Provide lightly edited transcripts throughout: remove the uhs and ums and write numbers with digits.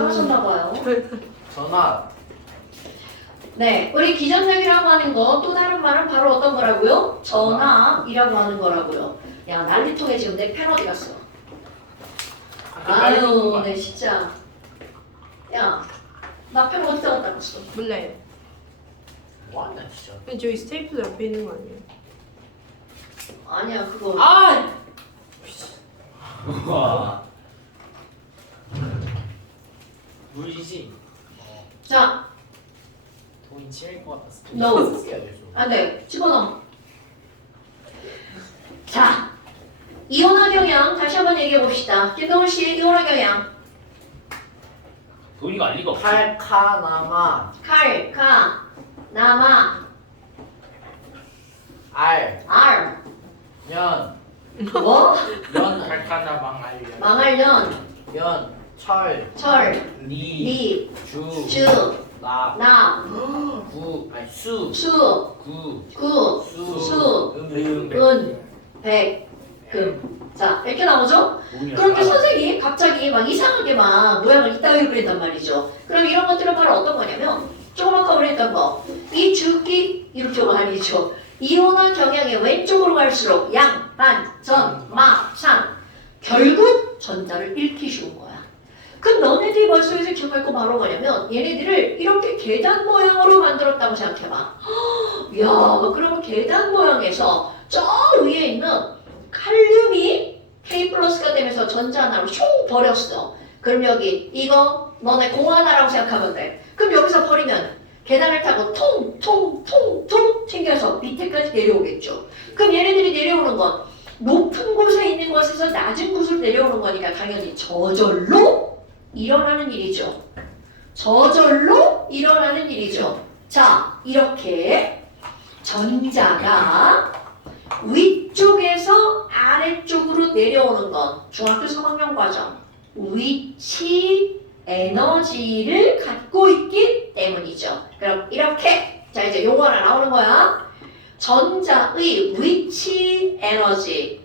잘하셨나봐요. 전화. 네, 우리 기전력이라고 하는 거 또 다른 말은 바로 어떤 거라고요? 전압이라고 하는 거라고요. 야, 난리통에 지금 내 펜 어디 갔어? 아유, 네 진짜. 야, 나 펜 어디다 갖다 놨어? 몰라요. 뭐하냐 진짜. 근데 저기 스테이플러 옆에 있는 거 아니에요? 아니야, 그거. 아! 와. 물이지. 자, 돈이 치일 것 같았어. No. 써야 돼, 좀. 안 돼. 집어넣어. 자, 이온화 경향 다시 한번 얘기해 봅시다. 김동훈 씨, 이온화 경향. 돈이가 알 리가 없지. 칼카나마 칼, 카, 나마, 알 알. 면 뭐? 면 칼카나 망할. 망할년, 면 철 철, 리 리, 주 주, 나 나, 구 아니 수 수, 구 구, 수 수, 음 은, 백, 금. 자, 이렇게 나오죠? 그런데 선생님이 갑자기 막 이상하게 막 모양을 이따위로 그린단 말이죠. 그럼 이런 것들은 바로 어떤 거냐면 조금 아까 그랬던 거. 이 주기 이렇게 아니죠. 이온화 경향의 왼쪽으로 갈수록 양, 반, 전, 마, 상. 결국 전자를 잃기 쉬운 거야. 그럼 너네들이 머릿속에서 기억할 거 바로 뭐냐면 얘네들을 이렇게 계단 모양으로 만들었다고 생각해봐. 야, 그러면 계단 모양에서 저 위에 있는 칼륨이 K 플러스가 되면서 전자 하나로 슝 버렸어. 그럼 여기 이거 너네 공 하나라고 생각하면 돼. 그럼 여기서 버리면 계단을 타고 통통통통 튕겨서 밑에까지 내려오겠죠. 그럼 얘네들이 내려오는 건 높은 곳에 있는 것에서 낮은 곳으로 내려오는 거니까 당연히 저절로 일어나는 일이죠. 저절로 일어나는 일이죠. 자, 이렇게 전자가 위쪽에서 아래쪽으로 내려오는 건 중학교 3학년 과정 위치 에너지를 갖고 있기 때문이죠. 그럼 이렇게 자 이제 용어가 나오는 거야. 전자의 위치 에너지의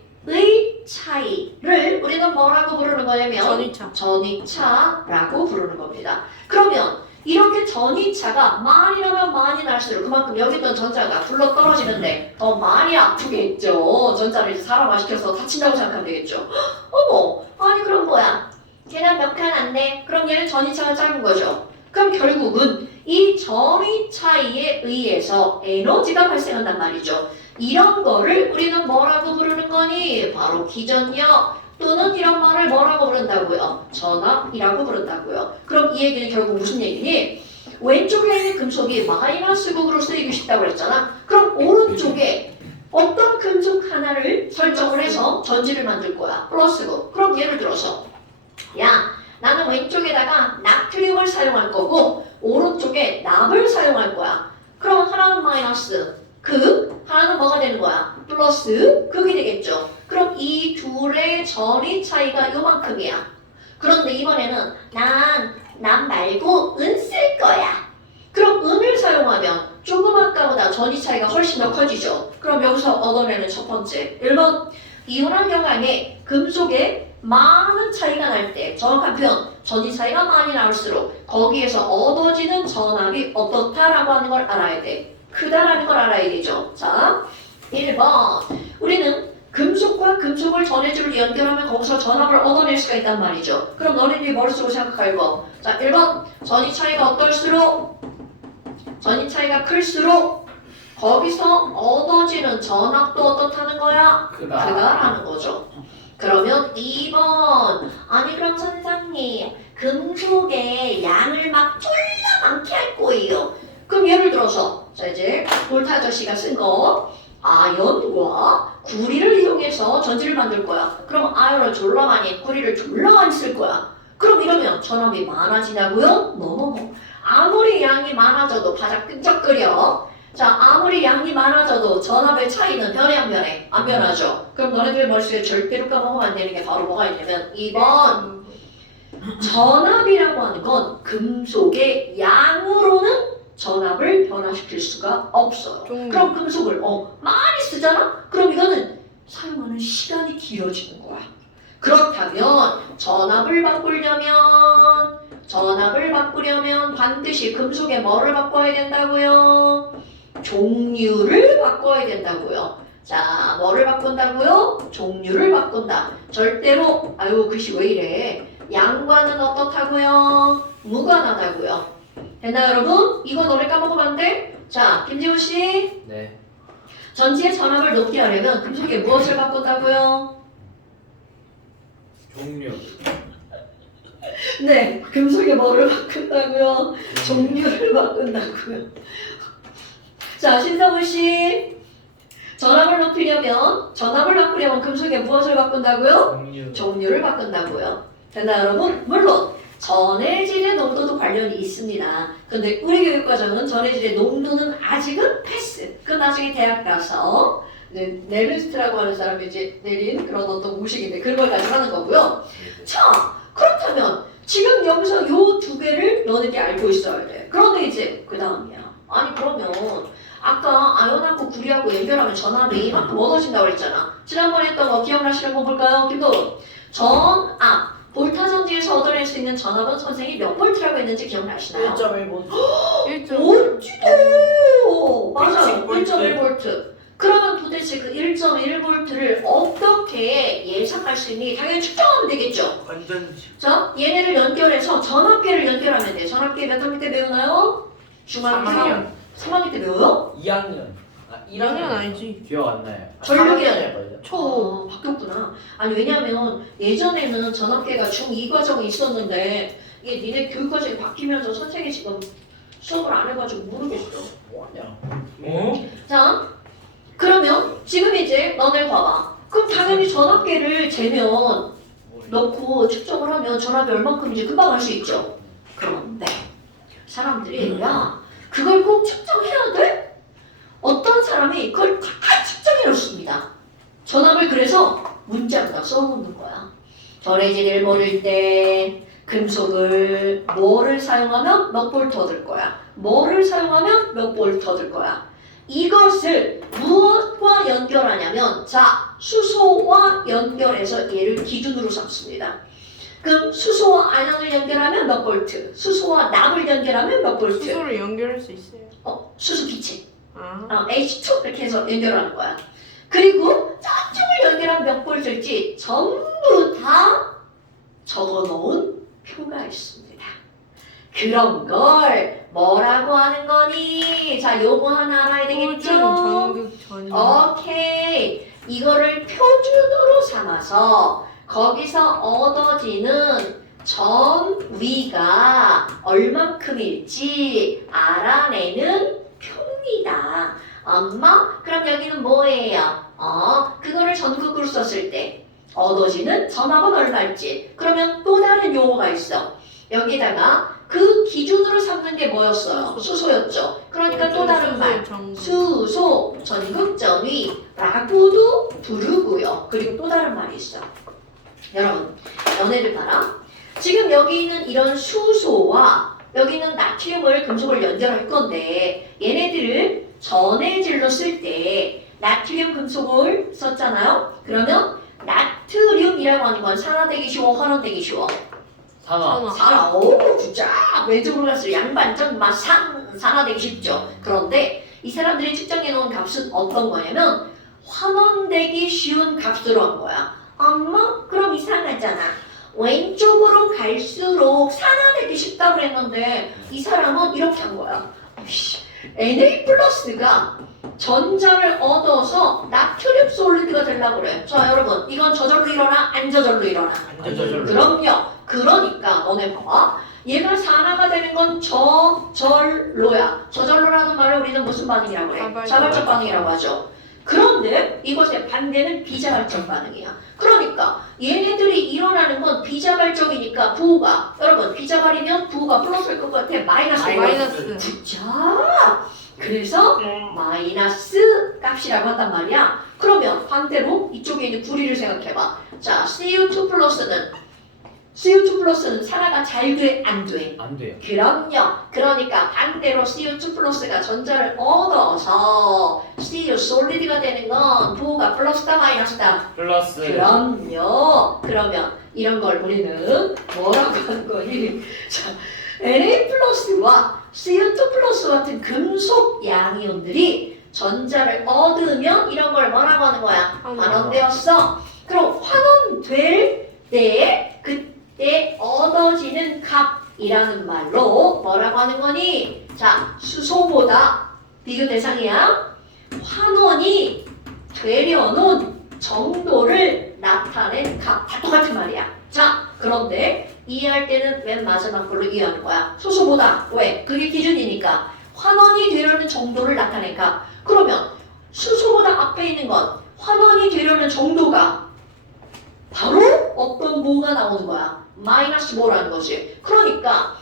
차이를 우리는 뭐라고 부르는 거냐면 전위차. 전위차라고 부르는 겁니다. 그러면 이렇게 전위차가 많이 나면 많이 날수록 그만큼 여기 있던 전자가 굴러 떨어지는데 더 많이 아프겠죠. 전자를 이제 사람화시켜서 다친다고 생각하면 되겠죠. 어머, 아니 그럼 뭐야? 계단 몇 칸 안 돼? 그럼 얘는 전위차가 짧은 거죠. 그럼 결국은 이 전위차이에 의해서 에너지가 발생한단 말이죠. 이런 거를 우리는 뭐라고 부르는 거니? 바로 기전력. 또는 이런 말을 뭐라고 부른다고요? 전압이라고 부른다고요. 그럼 이 얘기는 결국 무슨 얘기니? 왼쪽에 있는 금속이 마이너스 극으로 쓰이고 싶다고 그랬잖아. 그럼 오른쪽에 어떤 금속 하나를 설정을 해서 전지를 만들 거야. 플러스극. 그럼 예를 들어서 야, 나는 왼쪽에다가 나트륨을 사용할 거고 오른쪽에 납을 사용할 거야. 그럼 하나는 마이너스 극, 하나는 뭐가 되는 거야? 플러스 극이 되겠죠. 그럼 이 둘의 전위 차이가 요만큼이야. 그런데 이번에는 난 말고 은 쓸 거야. 그럼 은을 사용하면 조금 아까보다 전위 차이가 훨씬 더 커지죠. 그럼 여기서 얻어내는 첫 번째 1번 이온화 경향에 금속에 많은 차이가 날 때 정확한 표현 전위 차이가 많이 나올수록 거기에서 얻어지는 전압이 어떻다라고 하는 걸 알아야 돼. 크다라는 걸 알아야 되죠. 자, 1번 우리는 금속과 금속을 전해줄을 연결하면 거기서 전압을 얻어낼 수가 있단 말이죠. 그럼 너네들이 머릿속으로 생각할 거. 자, 1번 전위 차이가 어떨수록 전위 차이가 클수록 거기서 얻어지는 전압도 어떻다는 거야? 크다라는 거죠. 그러면 2번 아니 그럼 선생님 금속의 양을 막 졸라 많게 할 거예요. 그럼 예를 들어서 자 이제 볼타 아저씨가 쓴 거 아연과 구리를 이용해서 전지를 만들 거야. 그럼 아연을 졸라 많이 구리를 졸라 많이 쓸 거야. 그럼 이러면 전압이 많아지냐고요? 너무 아무리 양이 많아져도 바짝 끈적거려. 자, 아무리 양이 많아져도 전압의 차이는 변해 안 변해? 안 변하죠. 그럼 너네들 머릿속에 절대로 까먹으면 안 되는 게 바로 뭐가 있냐면 2번 전압이라고 하는 건 금속의 양으로는 전압을 변화시킬 수가 없어요. 그럼 금속을 많이 쓰잖아? 그럼 이거는 사용하는 시간이 길어지는 거야. 그렇다면 전압을 바꾸려면 전압을 바꾸려면 반드시 금속의 뭐를 바꿔야 된다고요? 종류를 바꿔야 된다고요. 자, 뭐를 바꾼다고요? 종류를 바꾼다. 절대로 아유 글씨 왜 이래? 양과는 어떻다고요? 무관하다고요. 됐나 여러분? 이거 너네 까먹으면 안 돼? 자, 김지우 씨. 네. 전지의 전압을 높게 하려면 금속의 무엇을 바꾼다고요? 종류. 네, 금속의 뭐를 바꾼다고요? 종류를 바꾼다고요. 자, 신성훈 씨. 전압을 높이려면, 전압을 바꾸려면 금속의 무엇을 바꾼다고요? 종류. 종류를 바꾼다고요. 됐나 여러분? 물론 전해질의 농도도 관련이 있습니다. 근데 우리 교육과정은 전해질의 농도는 아직은 패스. 그 나중에 대학 가서 이제 네르스트라고 하는 사람이 이제 내린 그런 어떤 무식인데 그걸 가지고 하는 거고요. 자, 그렇다면 지금 여기서 요 두 개를 너네들이 알고 있어야 돼. 그런데 이제 그 다음이야. 아니 그러면 아까 아연하고 구리하고 연결하면 전압이 이만큼 얻어진다고 그랬잖아. 지난번에 했던 거 기억나시는 거 볼까요? 김도훈. 전압. 볼타 전지에서 얻어낼 수 있는 전압은 선생님이 몇 볼트라고 했는지 기억나시나요? 1.1보. 1.1. 맞아요. 1.1 1.1볼트. 그러면 도대체 그 1.1볼트를 어떻게 예상할 수 있니? 당연히 측정하면 되겠죠. 완전 자, 얘네를 연결해서 전압계를 연결하면 돼. 전압계 몇 학기 때 배우나요? 중학교 3학년. 3학기 때 배워요? 2학년. 아, 1학년 1학년 아니지. 기억 안 나요. 전력이야. 초. 바뀌었구나. 아니 왜냐면 예전에는 전학계가 중2 과정이 있었는데 이게 니네 교육과정이 바뀌면서 선생님이 지금 수업을 안 해가지고 모르겠어. 뭐하냐? 자, 그러면 지금 이제 너네 봐봐. 그럼 당연히 전학계를 재면 넣고 측정을 하면 전압이 얼마큼인지 금방 알 수 있죠. 그런데 사람들이 야 그걸 꼭 측정해야 돼? 어떤 사람이 그걸 다 측정해 놓습니다. 전압을 그래서 문자로다 써놓는 거야. 전해질을 모를 때 금속을 뭐를 사용하면 몇 볼트 얻을 거야. 뭐를 사용하면 몇 볼트 얻을 거야. 이것을 무엇과 연결하냐면 자 수소와 연결해서 얘를 기준으로 삼습니다. 그럼 수소와 아연을 연결하면 몇 볼트, 수소와 납을 연결하면 몇 볼트. 수소를 연결할 수 있어요. 수소 기체. 아. H2 이렇게 해서 연결하는 거야. 그리고 저쪽을 연결한 몇 볼트일지 전부 다 적어놓은 표가 있습니다. 그런 걸 뭐라고 하는 거니? 자, 요거 하나 알아야 표준 되겠죠? 전극 전위. 오케이. 이거를 표준으로 삼아서 거기서 얻어지는 전위가 얼만큼일지 알아내는 표입니다. 엄마? 그럼 여기는 뭐예요? 그거를 전극으로 썼을 때 얻어지는 전압은 얼마일지. 그러면 또 다른 용어가 있어. 여기다가 그 기준으로 삼는 게 뭐였어요? 수소였죠. 그러니까 또 다른 말. 수소 전극전위라고도 부르고요. 그리고 또 다른 말이 있어. 여러분, 너네들 봐라. 지금 여기 있는 이런 수소와 여기 있는 나트륨을 금속을 연결할 건데 얘네들을 전해질로 쓸 때 나트륨 금속을 썼잖아요. 그러면 나트륨이라고 하는 건 산화되기 쉬워, 환원되기 쉬워. 산화. 오, 진짜 왼쪽으로 갈수록 양반전 산화되기 쉽죠. 그런데 이 사람들이 측정해 놓은 값은 어떤 거냐면 환원되기 쉬운 값으로 한 거야. 엄마, 그럼 이상하잖아. 왼쪽으로 갈수록 산화되기 쉽다고 그랬는데 이 사람은 이렇게 한 거야. Na 플러스가 전자를 얻어서 나트륨 솔리드가 되려고 그래. 자, 여러분, 이건 저절로 일어나? 안 저절로 일어나? 안 저절로. 그럼요. 그러니까 너네 봐봐. 얘가 산화가 되는 건 저절로야. 저절로라는 말을 우리는 무슨 반응이라고 그래? 자발적 반응이라고 하죠. 그런데 이것의 반대는 비자발적 반응이야. 그러니까 얘네들이 일어나는 건 비자발적이니까 부호가 여러분 비자발이면 부호가 플러스일 것 같아? 마이너스. 진짜? 그래서 마이너스 값이라고 한단 말이야. 그러면 반대로 이쪽에 있는 구리를 생각해봐. 자, CO2 플러스는 CO2 플러스는 산화가 잘 돼? 안 돼? 안 돼요. 그럼요. 그러니까 반대로 CO2 플러스가 전자를 얻어서 CO 솔리드가 되는 건 부호가 플러스다 마이너스다? 플러스. 그럼요. 그러면 이런 걸 우리는 뭐라고 하는 거니? 자, Na 플러스와 CO2 플러스 같은 금속 양이온들이 전자를 얻으면 이런 걸 뭐라고 하는 거야? 환원되었어. 그럼 환원될 때 그때 얻어지는 값이라는 말로 뭐라고 하는 거니? 자, 수소보다 비교 대상이야. 환원이 되려는 정도를 나타낸 값. 다 똑같은 말이야. 자, 그런데 이해할 때는 맨 마지막 걸로 이해하는 거야. 수소보다. 왜? 그게 기준이니까. 환원이 되려는 정도를 나타낸 값. 그러면 수소보다 앞에 있는 건 환원이 되려는 정도가 바로 어떤 뭐가 나오는 거야? 마이너스 뭐라는 거지. 그러니까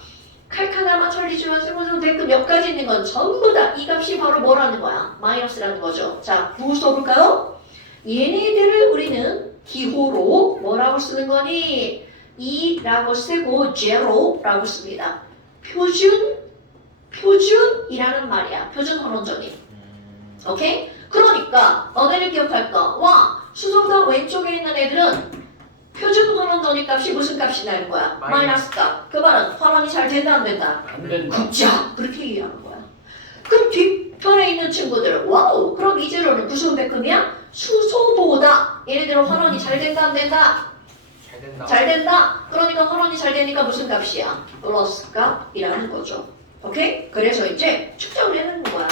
칼카나마 천리지만 세모전 데크 몇 가지 있는 건 전부 다 이 값이 바로 뭐라는 거야? 마이너스라는 거죠. 자, 구호 써볼까요? 얘네들을 우리는 기호로 뭐라고 쓰는 거니? 2라고 쓰고 제로라고 씁니다. 표준이라는 말이야. 표준 환원전이. 오케이? 그러니까 너네를 기억할 거. 와, 수소보다 왼쪽에 있는 애들은 표준 환원전이 값이 무슨 값이 나는 거야? 마이너스 값. 그 말은 환원이 잘 된다 안 된다? 안 된다. 굿자 그렇게 얘기하는 거야. 그럼 뒤편에 있는 친구들 와우 그럼 이 제로는 무슨 백금이야? 수소보다 얘네들은 환원이 잘 된다 안 된다? 잘 된다. 잘 된다. 그러니까 환원이 잘 되니까 무슨 값이야? 플러스 값이라는 거죠. 오케이? 그래서 이제 측정을 해놓는 거야.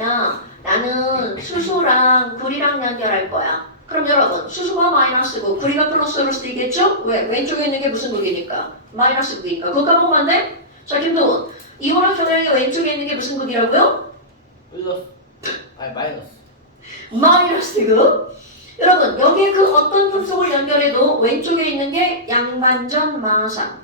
야 나는 수소랑 구리랑 연결할 거야. 그럼 여러분 수소가 마이너스고 구리가 플러스로 수도 있겠죠? 왜? 왼쪽에 있는 게 무슨 극이니까? 마이너스 극이니까. 그거 까먹으면 안 돼? 자 김도훈 이호랑 전화의 왼쪽에 있는 게 무슨 극이라고요? 플러스. 아니 마이너스. 마이너스 극. 여러분 여기에 그 어떤 금속을 연결해도 왼쪽에 있는 게 양반전 마상.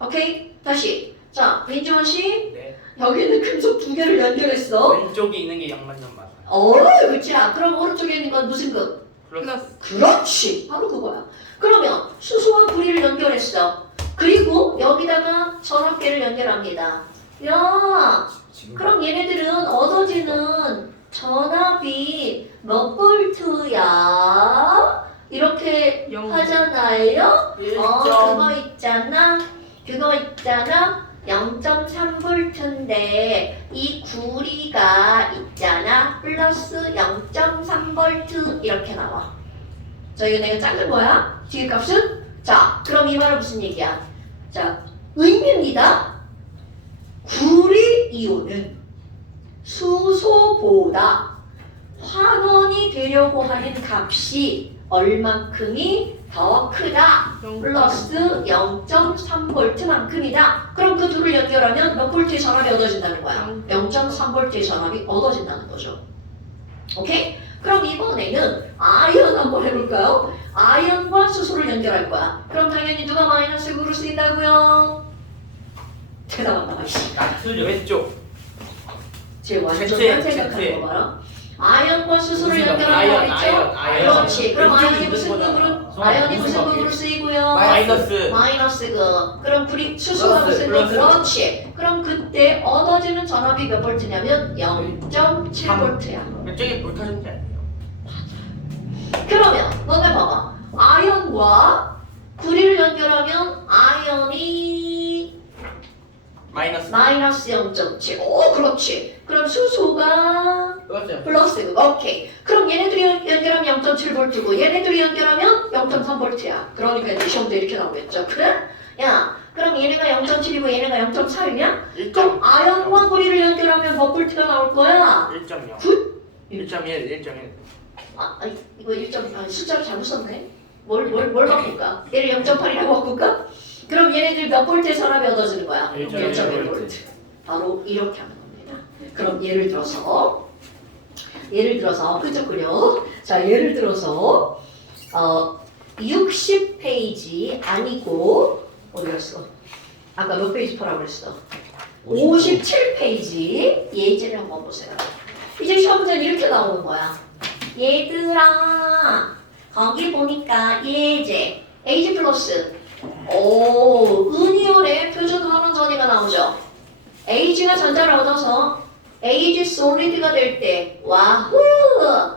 오케이? 다시. 자 민지원 씨 네. 여기 있는 금속 두 개를 연결했어. 왼쪽에 있는 게 양반전 맞아요. 그렇지. 그럼 오른쪽에 있는 건 무슨 극? 플러스. 그렇지. 바로 그거야. 그러면 수소와 구리를 연결했어. 그리고 여기다가 전압계를 연결합니다. 야, 지금. 그럼 얘네들은 얻어지는 전압이 몇 볼트야? 이렇게 영. 하잖아요. 1점. 그거 있잖아. 0.3볼트인데 이 구리가 있잖아. 플러스 0.3볼트 이렇게 나와. 자, 이거 내가 자른 거야. 뒤에 값은? 자, 그럼 이 말은 무슨 얘기야? 자, 의미입니다. 구리 이온은 수소보다 환원이 되려고 하는 값이 얼만큼이 더 크다. 플러스 0.3볼트만큼이다. 그럼 그 둘을 연결하면 몇 볼트의 전압이 얻어진다는 거야? 0.3볼트의 전압이 얻어진다는 거죠. 오케이? 그럼 이번에는 아이언 한번 해볼까요? 아이언과 수소를 연결할 거야. 그럼 당연히 누가 마이너스 극으로 쓰인다고요? 대답한다. 이씨. 나트륨 왼쪽. 제 완전 제트, 딴 생각하는 제트. 거 봐라. 아이언과 수소를 무슨 연결하는 거 아이언. 그렇지. 그럼 왼쪽이 아이언이 무슨 무슨 극으로? 거잖아. 아이언이 무슨 무슨 극으로 쓰이고요? 마이너스. 마이너스 극. 그럼 수소가 플러스, 무슨 극? 플러스. 그렇지. 그럼 그때 얻어지는 전압이 몇 볼트냐면 0.7볼트야. 왼쪽이 불 터진 게 아니에요. 그러면 너네 봐봐. 아이언과 구리를 연결하면 아이언이 마이너스. 마이너스 0.7. 오, 그렇지. 그럼 수소가 플러스. 플러스. 오케이. 그럼 얘네들이 연결하면 0.7볼트고 얘네들이 연결하면 0.3볼트야. 그러니까 이제 시험도 이렇게 나오겠죠. 그래? 야, 그럼 얘네가 0.7이고 얘네가 0.4이냐? 1점. 그럼 아연과 구리를 연결하면 몇 볼트가 나올 거야? 1.0. 굿? 1.1. 1.1. 아니, 이거 1점, 숫자를 잘못 썼네. 뭘 바꿀까? 얘를 0.8이라고 바꿀까? 그럼 얘네들 몇 볼트의 전압이 얻어지는 거야? 1.1 볼트. 바로 이렇게 하는 겁니다. 그럼 예를 들어서 끄적거려. 자, 예를 들어서 60페이지 아니고 어디 갔어? 아까 몇 페이지 보라고 그랬어? 57페이지 예제를 한번 보세요. 이제 시험 문제는 이렇게 나오는 거야. 얘들아 거기 보니까 예제 AG 플러스 오, 은이온의 표준 환원 전이가 나오죠. Ag가 전자를 얻어서 Ag solid가 될 때, 와후!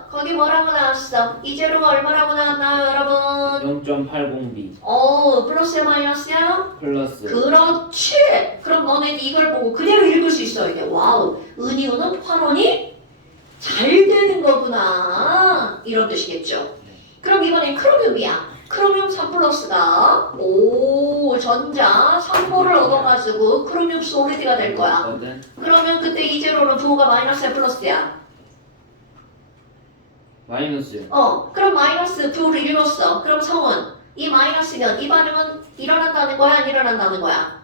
거기 뭐라고 나왔어? 이 제로가 얼마라고 나왔나요, 여러분? 0.80b 플러스야 마이너스야? 플러스 그렇지. 그럼 너네 이걸 보고 그대로 읽을 수 있어. 이게 와우. 은이온은 환원이 잘 되는 거구나. 이런 뜻이겠죠. 그럼 이번엔 크로뮴이야. 크로뮴 3플러스가 전자 3모를 얻어가지고 크로뮴 솔리드가 될 거야. 거든. 그러면 그때 이 제로는 부호가 마이너스야 플러스야? 마이너스 그럼 마이너스 부호를 읽었어. 그럼 성은 이 마이너스면 이 반응은 일어난다는 거야? 안 일어난다는 거야?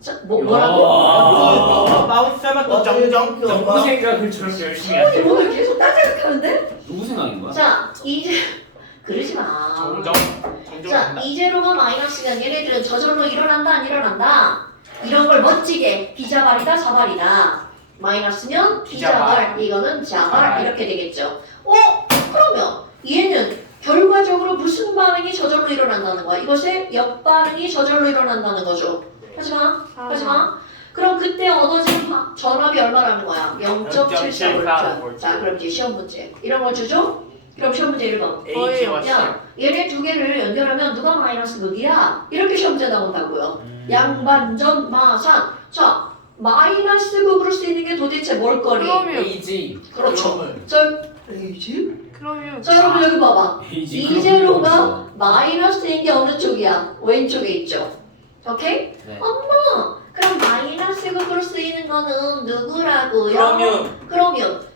자, 뭐라고? 마우스만 또 정정. 누구 생각을 저렇게 열심히 성훈이 하세요? 오늘 계속 따뜻하는데? 누구 생각인 거야? 자, 이제 그러지 마. 정정. 자, 정정한다. 이 제로가 마이너스면 얘네들은 저절로 일어난다 안 일어난다? 이런 걸 멋지게 비자발이다 자발이다. 마이너스면 비자발, 이거는 자발 이렇게 되겠죠. 그러면 얘는 결과적으로 무슨 반응이 저절로 일어난다는 거야? 이것의 역반응이 저절로 일어난다는 거죠. 하지마, 하지마. 그럼 그때 얻어지는 전압이 얼마라는 거야? 0.74V. 자, 그럼 이제 시험 문제. 이런 걸 주죠? 그럼 시험 문제 1번. A와 C. 야, 얘네 두 개를 연결하면 누가 마이너스 극이야? 이렇게 시험 문제 나온다고요. 양반전 마산. 자, 마이너스 극으로 쓰이는 게 도대체 뭘 거리? 크로뮴. AG. 그렇죠. 자, 에이지? 크로뮴. 자, 여러분 여기 봐봐. 에이지 이 제로가 마이너스인 게 어느 쪽이야? 왼쪽에 있죠. 오케이? 네. 엄마, 그럼 마이너스 극으로 쓰이는 거는 누구라고요?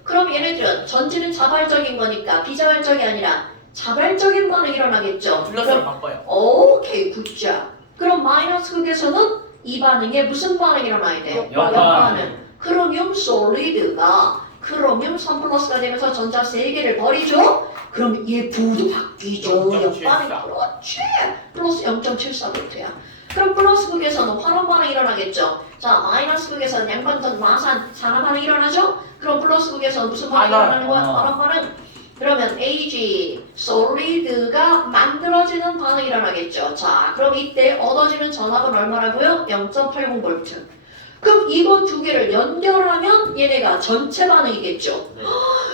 그럼 얘네들은 전지는 자발적인 거니까 비자발적이 아니라 자발적인 반응이 일어나겠죠. 플러스로 바꿔요. 오케이, 굿자. 그럼 마이너스 극에서는 이 반응에 무슨 반응이 일어나야 돼요? 역반응. 크로뮴 솔리드가 크로뮴 3플러스가 되면서 전자 3개를 버리죠? 그럼 얘 부호도 바뀌죠. 0.74. 역반응. 그렇지. 플러스 0.74V야. 그럼 플러스 극에서는 환원 반응이 일어나겠죠. 자, 마이너스 극에서는 양반전 마산 산화 반응이 일어나죠? 그럼 플러스 극에서는 무슨 반응이 환원. 일어나는 거야? 환원 반응. 그러면 Ag, 솔리드가 만들어지는 반응이 일어나겠죠. 자, 그럼 이때 얻어지는 전압은 얼마라고요? 0.80V. 그럼 이거 두 개를 연결하면 얘네가 전체 반응이겠죠. 네.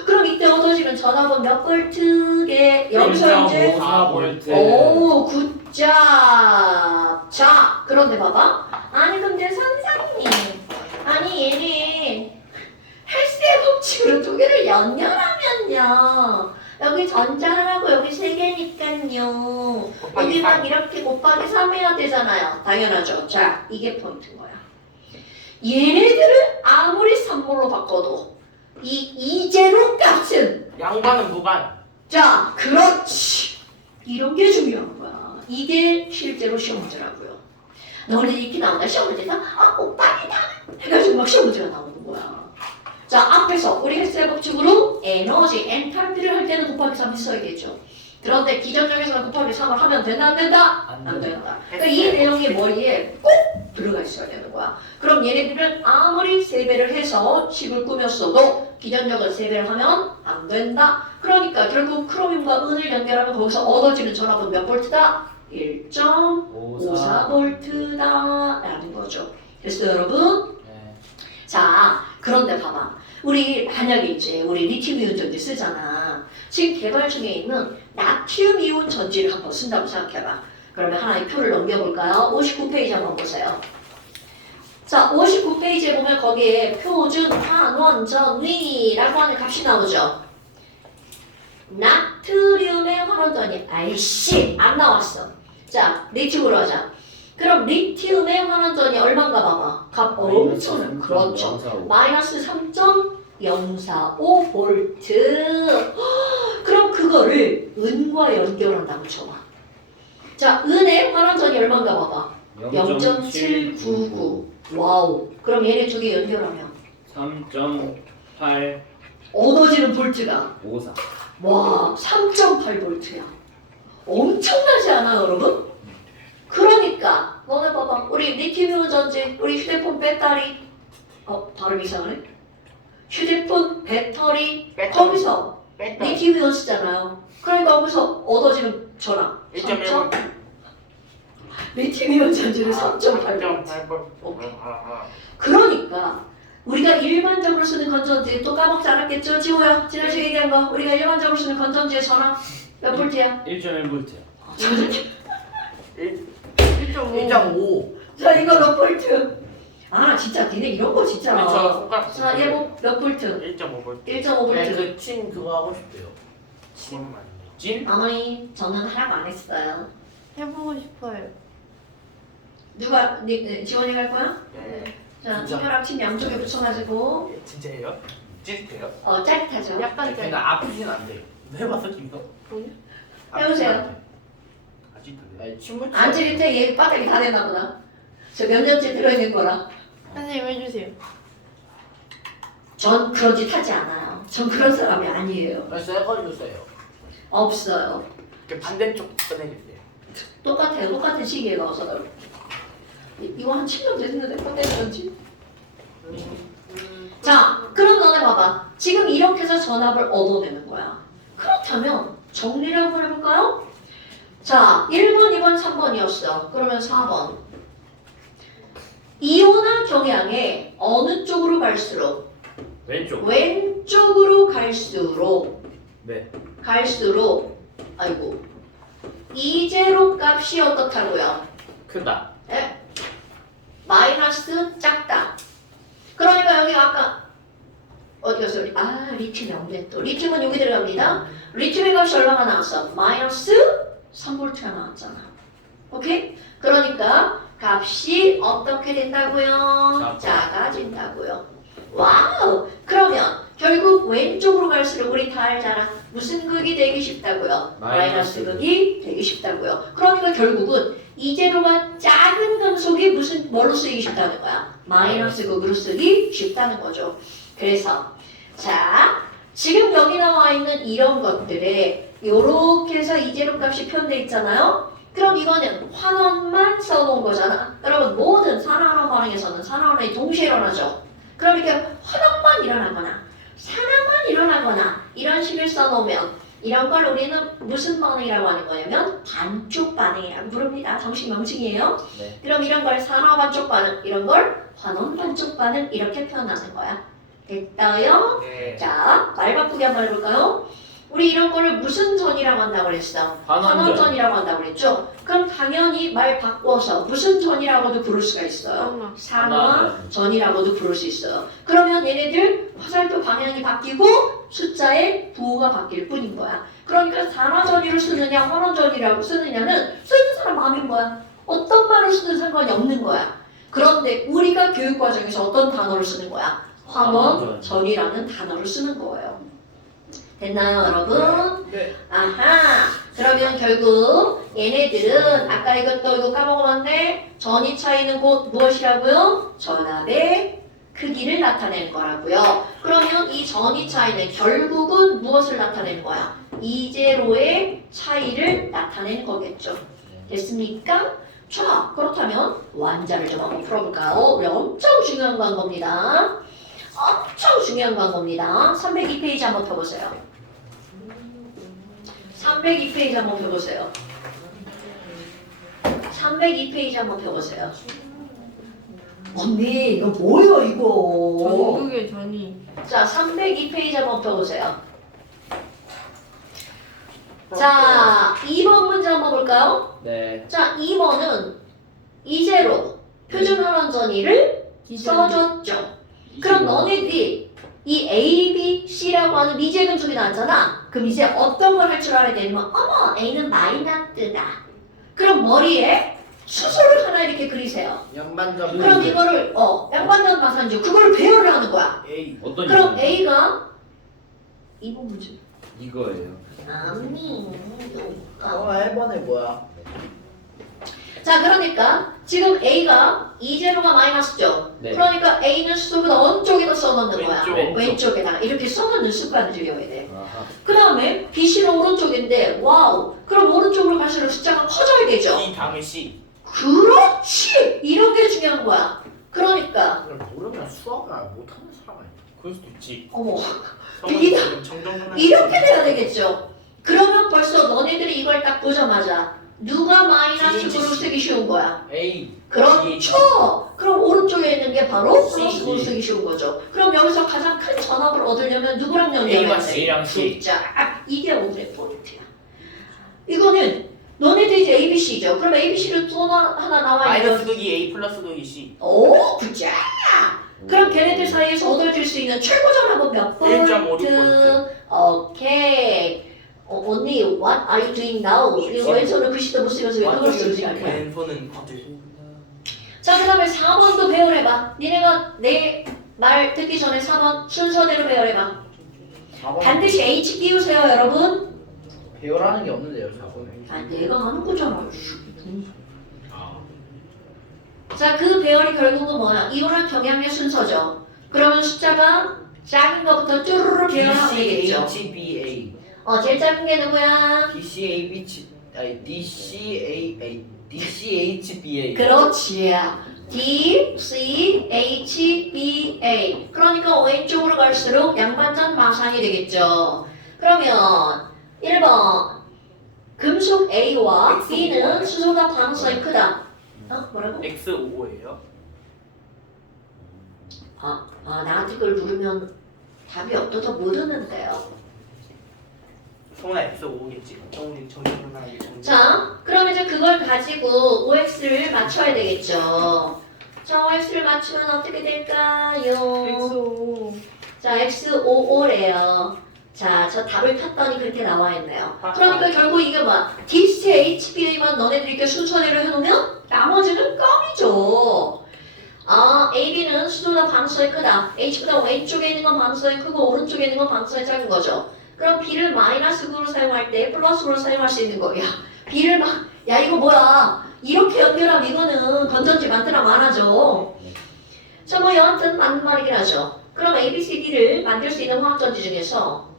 그럼 이때 얻어지는 전압은 몇 볼트게? 여기서 이제 0.54V 오, 굿잡. 자, 그런데 봐봐. 아니 근데 선생님, 아니 얘네 헬스의 법칙으로 두 개를 연결하면요, 여기 전자 하나고 여기 세 개니까요, 여기 막 이렇게 곱하기 3 해야 되잖아요. 당연하죠. 자, 이게 포인트인 거야. 얘네들을 아무리 3몰로 바꿔도 이 제로 값은, 양반은 무관. 자, 그렇지. 이런 게 중요한 거야. 이게 실제로 시험 문제라고요. 너네 이렇게 나온다. 시험 문제에서 곱하기다 해가지고 막 시험 문제가 나오는 거야. 자, 앞에서 우리 헬스의 법칙으로 에너지, 엔탈피를 할 때는 곱하기 3 했어야겠죠. 그런데 기전적에서는 곱하기 3을 하면 된다 안 된다? 안 된다. 그러니까 이 내용이 머리에 꼭 들어가 있어야 되는 거야. 그럼 얘네들은 아무리 3배를 해서 식을 꾸몄어도 기전적은 3배를 하면 안 된다. 그러니까 결국 크로뮴과 은을 연결하면 거기서 얻어지는 전압은 몇 볼트다? 1.54V다 라는 거죠. 됐어요, 여러분? 네. 자, 그런데 봐봐. 우리 만약에 이제 우리 리튬 이온 전지 쓰잖아. 지금 개발 중에 있는 나트륨 이온 전지를 한번 쓴다고 생각해봐. 그러면 하나의 표를 넘겨볼까요? 59페이지 한번 보세요. 자, 59페이지에 보면 거기에 표준 환원전위라고 하는 값이 나오죠. 나트륨의 환원전위. 아이씨, 안 나왔어. 자, 리튬으로 하자. 그럼 리튬의 환원전이 얼마인가 봐봐. 값 엄청, 그렇죠. 마이너스 3.045V. 그럼 그거를 은과 연결한다고 쳐봐. 자, 은의 환원전이 얼마인가 봐봐. 0.799. 와우. 그럼 얘네 두 개 연결하면 3.854 얻어지는 볼트가 와, 3.8V야. 엄청나지 않아, 여러분? 그러니까 너네 봐봐. 우리 리튬이온 전지, 우리 휴대폰 배터리, 발음 이상하네. 휴대폰 배터리, 거기서 리튬이온 쓰잖아요. 그러니까 거기서 얻어지는 전압 1.1V. 리튬 이온 전지를 3.8V. 그러니까 우리가 일반적으로 쓰는 건전지 또 까먹지 않았겠죠? 지호야 지난주 얘기한 거 우리가 일반적으로 쓰는 건전지의 전압 몇 볼트야? 1.1V요. 1.5. 자 이거 몇 볼트? 아 진짜 니네 이런 거 진짜 저 손가락. 자 얘뭐 몇 볼트? 1.5V. 1.5볼트 그팀 그거 하고 싶대요. 찐? 어머니 저는 하라고 안 했어요 해보고 싶어요. 누가 지원이 갈 거야? 네. 자 진짜? 손가락 침 양쪽에 붙여가지고 진짜예요? 찌릿해요? 짜릿하죠? 약간 근데 짤. 아프진 않대. 해봤어 이거? 해보세요 아직도 아니 침을 안 찌릿해? 얘 바닥이 다 됐나 보다 저 몇 년째 들어있는 거라 선생님 해주세요. 전 그런 짓 하지 않아요 전 그런 사람이 아니에요 새거 주세요. 없어요 이렇게 반대쪽 꺼내주세요. 똑같아요 똑같은 시기에 넣어서 이거 한 7년 됐는데 꺼내는지 자 그럼 너네 봐봐 지금 이렇게 해서 전압을 얻어내는 거야 그렇다면 정리를 한번 해볼까요? 자 1번 2번 3번이었어 그러면 4번 이온화 경향에 어느 쪽으로 갈수록 왼쪽. 왼쪽으로 갈수록 네. 아이고 이제로 값이 어떻다고요? 크다. 네? 마이너스 작다. 그러니까 여기 아까 어디 갔어? 리튬이 없네 또. 리튬은 여기 들어갑니다. 리튬의 값이 얼마가 나왔어? 마이너스 3V가 나왔잖아. 오케이? 그러니까 값이 어떻게 된다고요? 작아진다고요. 와우! 그러면 결국 왼쪽으로 갈수록 우리 다 알잖아. 무슨 극이 되기 쉽다고요? 마이너스 극이 되기 쉽다고요. 그러니까 결국은 이제로가 작은 금속이 뭘로 쓰이기 쉽다는 거야? 마이너스 극으로 쓰기 쉽다는 거죠. 그래서 자 지금 여기 나와 있는 이런 것들에 요렇게 해서 이제로 값이 표현되어 있잖아요. 그럼 이거는 환원만 써놓은 거잖아. 여러분 모든 산화환원 반응에서는 산화환원이 동시에 일어나죠. 그럼 이렇게 환원만 일어나거나 산화만 일어나거나 이런 식을 써놓으면 이런 걸 우리는 무슨 반응이라고 하는 거냐면 반쪽 반응이라고 부릅니다. 정식 명칭이에요. 네. 그럼 이런 걸 산화 반쪽 반응, 이런 걸 환원 반쪽 반응 이렇게 표현하는 거야. 됐어요? 네. 자, 말 바꾸기 한번 해볼까요? 우리 이런 거를 무슨 전이라고 한다고 그랬어? 환원전. 환원전이라고 한다고 그랬죠? 그럼 당연히 말 바꿔서 무슨 전이라고도 부를 수가 있어요. 산화전이라고도 부를 수 있어요. 그러면 얘네들 화살표 방향이 바뀌고 숫자의 부호가 바뀔 뿐인 거야. 그러니까 산화전이를 쓰느냐 환원전이라고 쓰느냐는 쓰는 사람 마음인 거야. 어떤 말을 쓰든 상관이 없는 거야. 그런데 우리가 교육과정에서 어떤 단어를 쓰는 거야? 환원전이라는 단어를 쓰는 거예요. 됐나요, 여러분? 네. 아하. 그러면 결국 얘네들은 아까 이거 까먹었는데 전이 차이는 곧 무엇이라고요? 전압의 크기를 나타내는 거라고요. 그러면 이 전이 차이는 결국은 무엇을 나타내는 거야? 이제로의 차이를 나타내는 거겠죠. 됐습니까? 자, 그렇다면 완자를 좀 한번 풀어볼까요? 우리 엄청 중요한 광고입니다. 엄청 중요한 광고입니다. 302페이지 한번 펴보세요. 302페이지 한번 펴보세요. 302페이지 한번 펴보세요. 언니 이거 뭐예요 이거? 전극의 전이. 자 302페이지 한번 펴보세요. 자 2번 문제 한번 볼까요? 네. 자 2번은 이제로 표준 환원전이를 써줬죠. 그럼 너네들이 이 A, B, C라고 하는 미지의 근속이 나왔잖아. 그럼 이제 어떤 걸 할 줄 알아야 되냐면 어머 A는 마이너스다. 그럼 머리에 수소를 하나 이렇게 그리세요. 양반점. 그럼 이거를 양반전 마산주 그걸 배열을 하는 거야. A. 어떤 그럼 이유예요? A가 2번 문제. 이거예요. 아니. 1번에 뭐야? 자 그러니까 지금 A가 이제로가 마이너스죠. 네. 그러니까 A는 수소보다 어느 쪽에다 써놓는 거야? 왼쪽. 왼쪽에다가 이렇게 써놓는 습관을 들여야 돼. 아하. 그 다음에 BC는 오른쪽인데 와우 그럼 오른쪽으로 갈수록 숫자가 커져야 되죠. C 다음에 C. 그렇지 이런 게 중요한 거야. 그러니까 그걸 모르면 수학을 못하는 사람 아니야? 그럴 수도 있지. 어머 정정근 이렇게 돼야 되겠죠. 그러면 벌써 너네들이 이걸 딱 보자마자 누가 마이너스구를 쓰기 쉬운 거야? A. 그렇죠. 그럼 오른쪽에 있는 게 바로 C. 플러스구를 쓰기 쉬운 거죠. 그럼 여기서 가장 큰 전압을 얻으려면 누구랑 연결해야 돼? A랑 C. 자, 이게 오늘의 포인트야. 이거는 너네들 이제 ABC죠. 그럼 ABC를 또 하나 나와 있는 마이너스 더기 A 플러스 더기 C. 오, 굿자. 그럼 걔네들 사이에서 얻어질 수 있는 최고점합은 몇 볼트? 1.56 오케이. 언니, what are you doing now? 이거 왼손을 글씨도 못 쓰면서 왜 그걸 쓰지 않냐? 왼손은 거들. 자, 그 다음에 4번도 배열해봐. 니네가 내 말 듣기 전에 4번 순서대로 배열해봐. 4번. 반드시 H 띄우세요, 여러분. 배열하는 게 없는데요, 4번에. 아, 내가 하는 거잖아. 아. 자, 그 배열이 결국은 뭐야? 이거는 경향의 순서죠. 그러면 숫자가 작은 것부터 쭈르르 배열하면 되겠죠. DCHBA. 제일 작은 게 누구야? DCHBA. 그렇지. D, C, H, B, A. 그러니까 왼쪽으로 갈수록 양반전 마산이 되겠죠. 그러면 1번 금속 A와 B는 수소가 방사에 크다. 뭐라고? X55예요. 나한테 그걸 물으면 답이 없어서 모르는데요. 성훈아 X55겠지. 성훈이 정리하나 이게. 자, 그럼 이제 그걸 가지고 OX를 맞춰야 되겠죠. 자, OX를 맞추면 어떻게 될까요? XO. 자, X55래요. 자, 저 답을 폈더니 그렇게 나와 있네요. 그러니까 결국 이게 뭐야? DCHBA만 너네들이 이렇게 순서대로 해놓으면 나머지는 껌이죠. AB는 수소가 방수에 크다. H보다 왼쪽에 있는 건 방수에 크고 오른쪽에 있는 건 방수에 작은 거죠. 그럼 B를 마이너스 9로 사용할 때 플러스 9로 사용할 수 있는 거야. B를 야 이거 뭐야? 이렇게 연결하면 이거는 건전지 많더라 많아져. 자, 뭐 여하튼 맞는 말이긴 하죠. 그럼 ABCD를 만들 수 있는 화학전지 중에서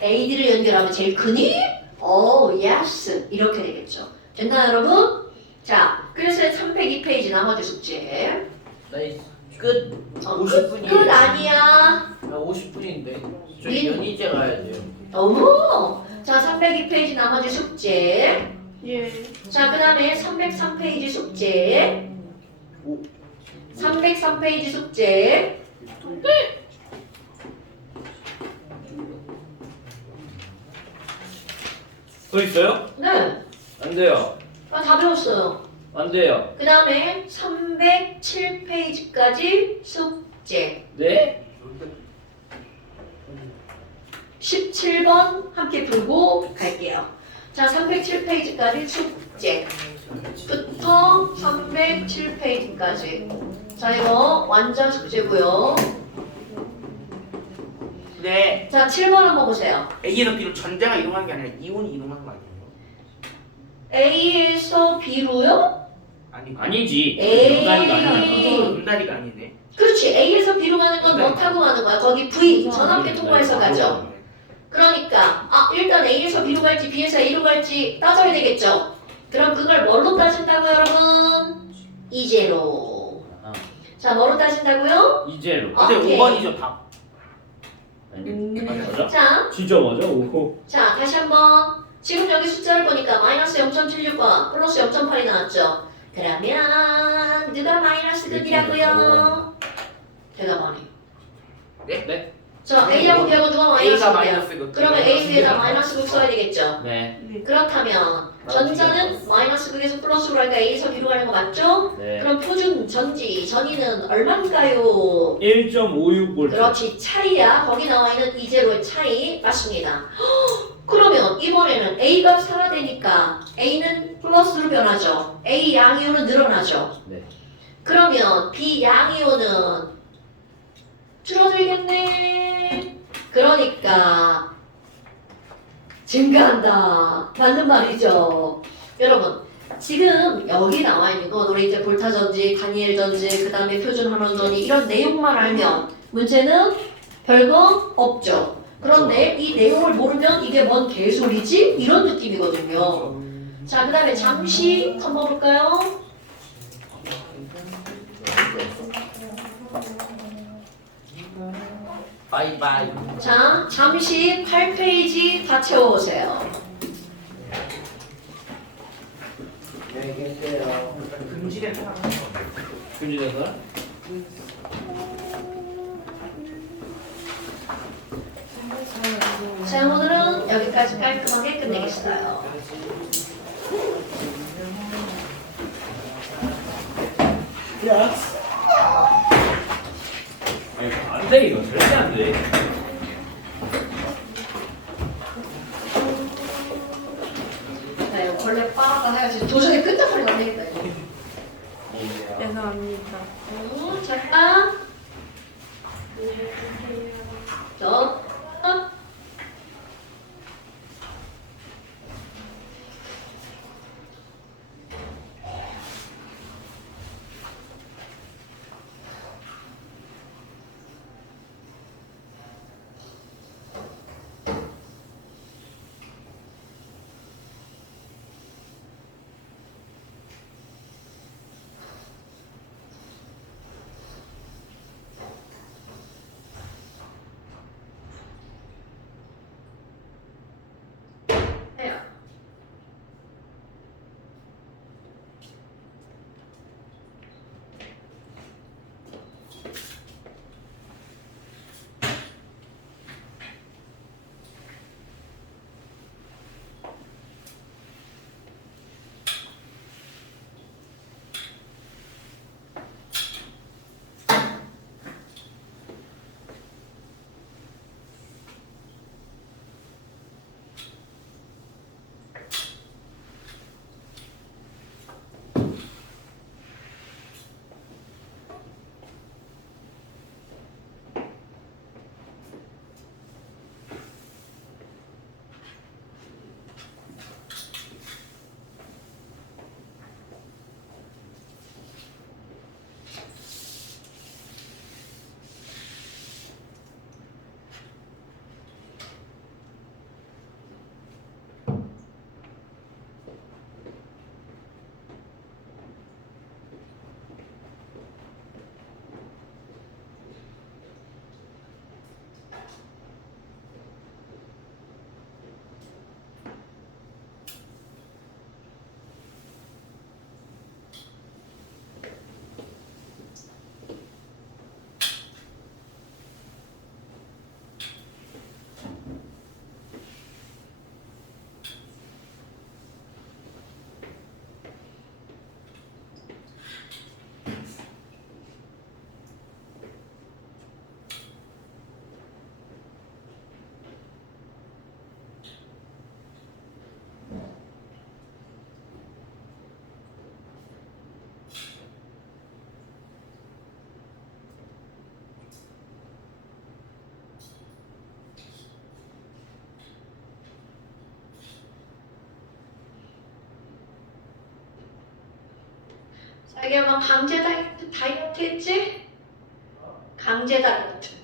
AD를 연결하면 제일 크니? 예스. 이렇게 되겠죠. 됐나요, 여러분? 자, 그래서 302페이지 나머지 숙제. 나이스. 끝. 어, 50분이에요. 끝 아니야. 50분인데. 저 민- 연희제 가야 돼요. 어머. 자, 302페이지 나머지 숙제. 예. 자, 그 다음에 303페이지 숙제. 303페이지 숙제. 또 있어요? 네. 안 돼요. 다 배웠어요. 안 돼요. 그 다음에 307페이지까지 숙제. 네? 17번 함께 풀고 갈게요. 자, 307페이지까지 숙제. 부터 307페이지까지. 자, 이거 완전 숙제고요. 네. 자, 7번 한번 보세요. A에서 B로 전자가 이동한 게 아니라 이온이 이동하는 거 아니에요? A에서 B로요? 아니. 아니지. 에이. 연단이가 아니야. 음다리가 아니네. 그렇지. A에서 B로 가는 건 뭐 타고 가는 거야? 거기 V, 전압계 통과해서 가죠. 그러니까 일단 A에서 B로 갈지 B에서 A로 갈지 따져야 되겠죠. 그럼 그걸 뭘로 따진다고요, 여러분? 이제로. 아, 자, 뭐로 따진다고요? 이제로. 근데 오케이. 5번이죠 답. 아니, 맞아? 자, 진짜 맞아? 오. 자, 다시 한번. 지금 여기 숫자를 보니까 마이너스 0.76번, 플러스 0.8이 나왔죠. 그러면 누가 마이너스 극이라고요? 대답하니. 네? 자, A하고 B하고 누가 마이너스 A가 극이야? 마이너스 극. 그러면 A 위에다 마이너스 극 써야 되겠죠. 네. 그렇다면 전자는 마이너스 극에서 플러스로 갈까 A에서 B로 가는 거 맞죠? 네. 그럼 표준 전위는 얼마인가요? 1.56V. 그렇지, 차이야. 거기 나와 있는 이제로의 차이 맞습니다. 그러면 이번에는 A가 상하되니까 A는 플러스로 변하죠. A 양이온은 늘어나죠. 네. 그러면 B 양이온은 줄어들겠네. 그러니까 증가한다. 맞는 말이죠. 여러분, 지금 여기 나와 있는 건 우리 이제 볼타 전지, 다니엘 전지, 그 다음에 표준 환원 전지 이런 내용만 알면 문제는 별거 없죠. 그런데 이 내용을 모르면 이게 뭔 개소리지? 이런 느낌이거든요. 자, 그 다음에 잠시 한번 볼까요? 바이바이. 자, 잠시 8페이지 다 채워오세요. 시계를 사는 거 금지돼서 자, 오늘은 여기까지 깔끔하게 끝내겠어요. 아니 안돼 이거 절대 안돼. 나 이거 걸레 빠르다 해가지고 도저히 끝내버리면 안 되겠다, 이거. 죄송합니다. 자, 너, 해요. 자기야 막 강제 다이어트 했지? 강제 다이어트.